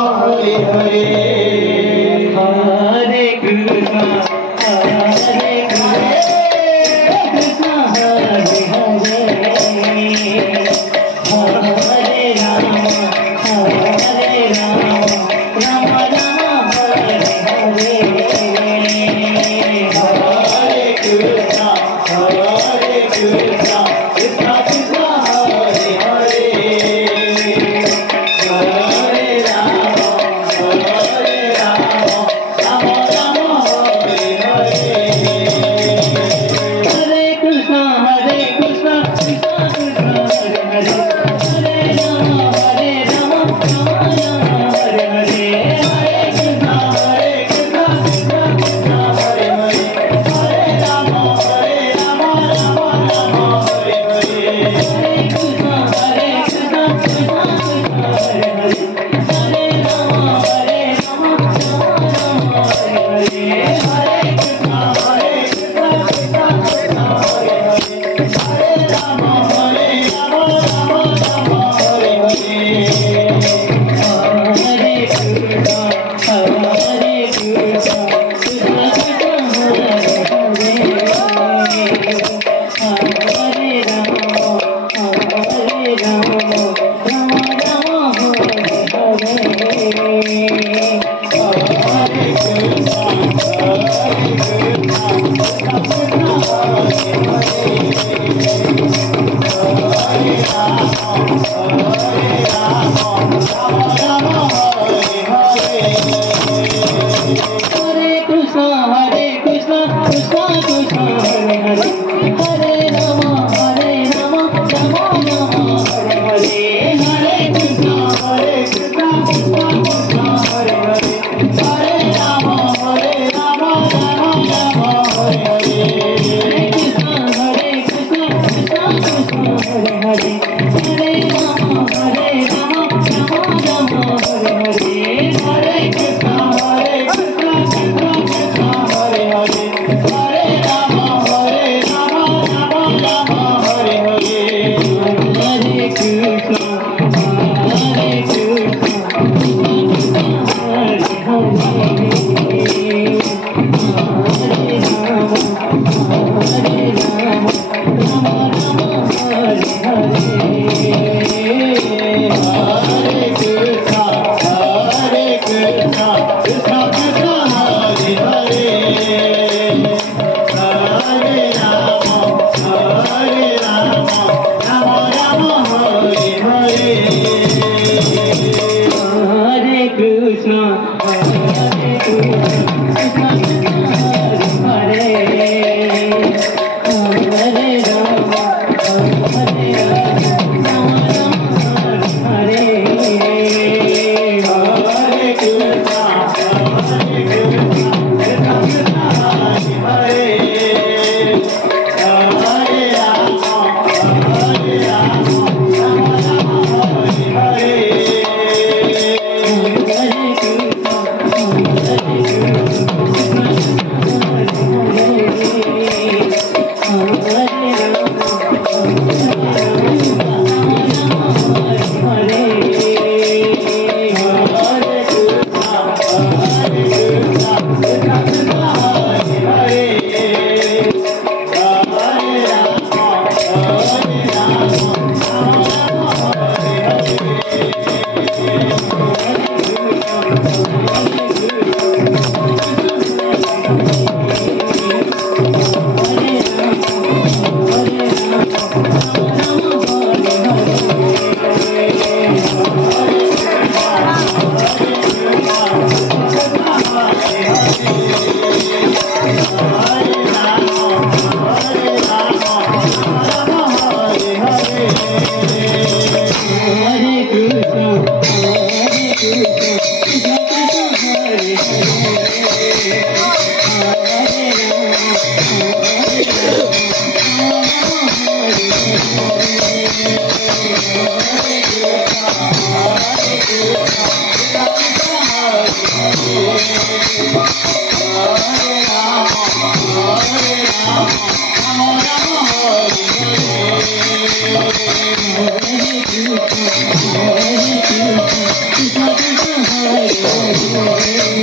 Hare Hare Hare Krishna Hare Krishna Hare Hare Hare Ram Ram Ram Hare Hare Hare Krishna Krishna Krishna Hare Hare Hare Ram Ram Ram Hare Hare Hare Krishna Krishna Krishna Hare Hare Hare Ram Ram Ram Hare Hare Hare Krishna Krishna Krishna Hare Hare Hare Ram Ram Ram Hare Hare Hare Krishna Krishna Krishna Hare Hare Hare Ram Ram Ram Hare Hare Hare Krishna Krishna Krishna Hare Hare Hare Ram Ram Ram Hare Hare Hare Krishna Krishna Krishna Hare Hare Hare Ram Ram Ram Hare Hare Hare Krishna Krishna Krishna Hare Hare Hare Ram Ram Hare Hare Hare Krishna Krishna Krishna Hare Hare Hare Ram Ram Ram Hare Hare Hare Krishna Krishna Krishna Hare Hare Hare Ram Ram Ram Hare Hare Hare Krishna Krishna Krishna Hare Hare Hare Ram Ram Ram Hare Hare Hare Krishna Krishna Krishna Hare Hare Hare Ram Ram Ram Hare Hare Hare Krishna Hare Krishna Hare Ram Ram Ram Hare Hare Hare Krishna Krishna Krishna Hare Hare Hare Ram Ram Ram Hare Hare Hare Krishna Krishna Krishna Hare Hare Hare Ram Ram Hare Hare Krishna Krishna Krishna Hare Hare Hare Ram Ram Hare Hare Hare Krishna Hare